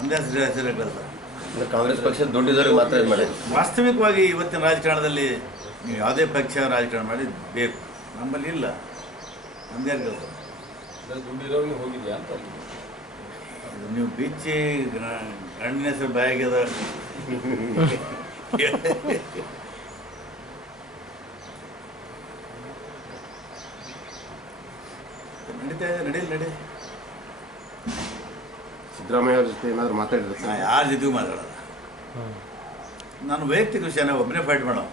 ನಮ್ಮದೇ ಹೆಸರುಗಳಲ್ಲ. ಅಂದರೆ ಕಾಂಗ್ರೆಸ್ ಪಕ್ಷದ ದುಡ್ಡಿದವ್ರಿಗೆ ಮಾತ್ರ ಇದು ಮಾಡಿ. ವಾಸ್ತವಿಕವಾಗಿ ಇವತ್ತಿನ ರಾಜಕಾರಣದಲ್ಲಿ ನೀವು ಯಾವುದೇ ಪಕ್ಷ ರಾಜಕಾರಣ ಮಾಡಿ ಬೇಕು, ನಮ್ಮಲ್ಲಿ ಇಲ್ಲ. ನಮ್ಮದೇ ಕೆಲಸ ದುಡ್ಡಿರೋರಿಗೆ ಹೋಗಿದೆಯಾ ಅಂತ ನೀವು ಬಿಚ್ಚಿ ಗಂಡಿನ ಹೆಸರು ಬಾಯಾಗ್ಯದ ನಡೀತಾ ಇದೆ. ನಡಿ ಸಿದ್ದರಾಮಯ್ಯ ಅವ್ರ ಜೊತೆ ಏನಾದರೂ ಮಾತಾಡಿದ್ರೆ ನಾ ಯಾರ ಜೊತೆಗೂ ಮಾತಾಡೋಲ್ಲ. ನಾನು ವೈಯಕ್ತಿಕ ವಿಷಯನ ಒಬ್ಬನೇ ಫೈಟ್ ಮಾಡೋ.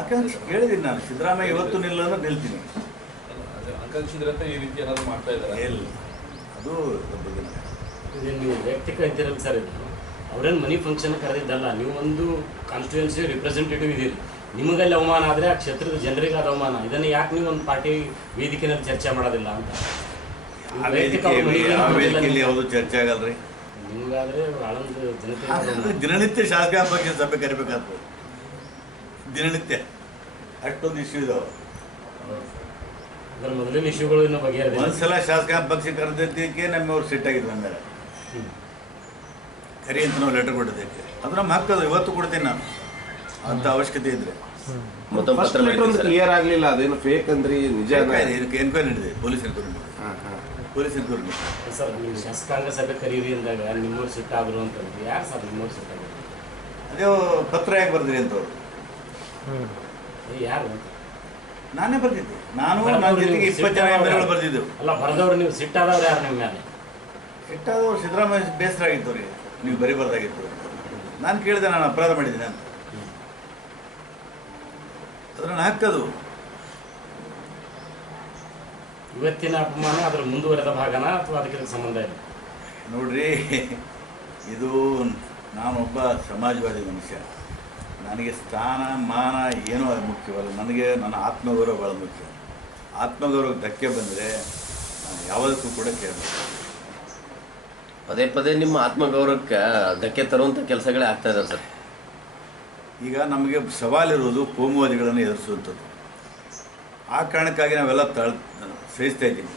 ಆಕಾಂಕ್ಷಿ ಕೇಳಿದ್ದೀನಿ ನಾನು. ಸಿದ್ದರಾಮಯ್ಯ ಇವತ್ತು ನಿಲ್ಲ ಅಂದ್ರೆ ನಿಲ್ತೀನಿ. ಆಕಾಂಕ್ಷಿದ್ರಂತ ಈ ರೀತಿ ಏನಾದ್ರು ಮಾಡ್ತಾ ಇದ್ದಾರೆ ಇಲ್ಲ, ಅದು ನೀವು ವೈಯಕ್ತಿಕ ಇದ್ದೀರಲ್ಲ ಸರ್. ಇದು ಅವ್ರೇನು ಮನಿ ಫಂಕ್ಷನ್ ಕರೆದಿದ್ದಲ್ಲ. ನೀವು ಒಂದು ಕಾನ್ಸ್ಟಿಟ್ಯೂನ್ಸಿ ರಿಪ್ರೆಸೆಂಟೇಟಿವ್ ಇದ್ದೀರಿ. ನಿಮಗಲ್ಲಿ ಅವಮಾನ ಆದರೆ ಆ ಕ್ಷೇತ್ರದ ಜನರಿಗೆ ಅದು ಅವಮಾನ. ಇದನ್ನು ಯಾಕೆ ನೀವು ಒಂದು ಪಾರ್ಟಿ ವೇದಿಕೆಯಲ್ಲಿ ಚರ್ಚೆ ಮಾಡೋದಿಲ್ಲ ಅಂತ? ವೇದಿಕೆಯಲ್ಲಿ ಯಾವುದು ಚರ್ಚೆ ಆಗಲ್ರಿ. ನಿಮಗಾದರೆ ಆಳಂದ ಜನತೆ ದಿನನಿತ್ಯ ಶಾಸಕ ಪಕ್ಷ ಸಭೆ ಕರಿಬೇಕಾಗ್ತದೆ. ದಿನನಿತ್ಯ ಅಷ್ಟೊಂದು ಇಶ್ಯೂ ಇದಾವೆ. ಅದರ ಮೊದಲಿನ ಇಶ್ಯೂಗಳು ಇನ್ನೂ ಬಗೆಹರಿದಿಲ್ಲ. ಒಂದ್ಸಲ ಶಾಸಕ ಪಕ್ಷ ಕರೆದಿದ್ದಕ್ಕೆ ನಮ್ಮವ್ರು ಸಿಟ್ಟಾಗಿದ್ರು. ಆಮೇಲೆ ಕರಿ ಅಂತ ನಾವು ಲೆಟರ್ ಕೊಟ್ಟಿದ್ದಕ್ಕೆ ಅದು ನಮ್ಮ ಹಕ್ಕದು. ಇವತ್ತು ಕೊಡ್ತೀನಿ ನಾನು ಅಂತ ಅವಶ್ಯಕತೆ ಇದ್ರೆ. ಕ್ಲಿಯರ್ ಆಗಲಿಲ್ಲ, ಅದೇನು ಫೇಕ್ ಅಂದ್ರಿ ನಿಜ? ಇದಕ್ಕೆ ಎನ್ಕ್ವೈರಿ ನಡೆದಿದೆ, ಪೊಲೀಸ್ ಎನ್ಕ್ವೈರಿ ಎನ್ಕ್ವೈರಿ. ಸರ್ ನೀವು ಶಾಸಕಾಂಗ ಸಭೆ ಕರೀರಿ ಅಂದಾಗ ನಿಮ್ಮವ್ರು ಸಿಟ್ಟಾದ್ರು ಅಂತಂದ್ರೆ ಯಾರು ಸರ್ ನಿಮ್ಮವ್ರು ಸಿಟ್ಟಾಗ? ಅದೇ ಪತ್ರ ಯಾಕೆ ಬರ್ದಿರಿ ಅಂತವ್ರು. ಯಾರು? ನಾನೇ ಬರ್ತಿದ್ದೆ. ನಾನು ನನ್ನ ಜೊತೆಗೆ 20 ಜನ ಎಮ್ಮೆಗಳು ಬರ್ತಿದ್ದೆವು. ಅಲ್ಲ, ಬರೆದವ್ರು ನೀವು ಸಿಟ್ಟಾದವ್ರು ಯಾರು ನಿಮ್ಮ ಮೇಲೆ? ಸಿಟ್ಟಾದವ್ರು ಸಿದ್ದರಾಮಯ್ಯ ಬೇಸರ ಆಗಿತ್ತು ಅವ್ರಿಗೆ, ನೀವು ಬರಿಬಾರ್ದಾಗಿತ್ತು. ನಾನು ಕೇಳಿದೆ, ನಾನು ಅಪರಾಧ ಮಾಡಿದ್ದೀನಿ ಅಂತ. ಅದು ನನ್ನ ಹಕ್ಕದು. ಇವತ್ತಿನ ಅಪಮಾನ ಅದರ ಮುಂದುವರೆದ ಭಾಗನ ಅಥವಾ ಅದಕ್ಕೆ ಸಂಬಂಧ ಇಲ್ಲ? ನೋಡ್ರಿ, ಇದು ನಾನೊಬ್ಬ ಸಮಾಜವಾದಿ ಮನುಷ್ಯ. ನನಗೆ ಸ್ಥಾನ ಮಾನ ಏನೂ ಅದು ಮುಖ್ಯವಲ್ಲ. ನನಗೆ ನನ್ನ ಆತ್ಮಗೌರವ ಭಾಳ ಮುಖ್ಯ. ಆತ್ಮಗೌರವಕ್ಕೆ ಧಕ್ಕೆ ಬಂದರೆ ನಾನು ಯಾವುದಕ್ಕೂ ಕೂಡ ಕೇಳಬೇಕು. ಪದೇ ಪದೇ ನಿಮ್ಮ ಆತ್ಮಗೌರವಕ್ಕೆ ಧಕ್ಕೆ ತರುವಂಥ ಕೆಲಸಗಳೇ ಆಗ್ತಾ ಇದ್ದಾರೆ ಸರ್. ಈಗ ನಮಗೆ ಸವಾಲಿರುವುದು ಕೋಮುವಾದಿಗಳನ್ನು ಎದುರಿಸುವಂಥದ್ದು. ಆ ಕಾರಣಕ್ಕಾಗಿ ನಾವೆಲ್ಲ ಸಹಿಸ್ತಾ ಇದ್ದೀನಿ.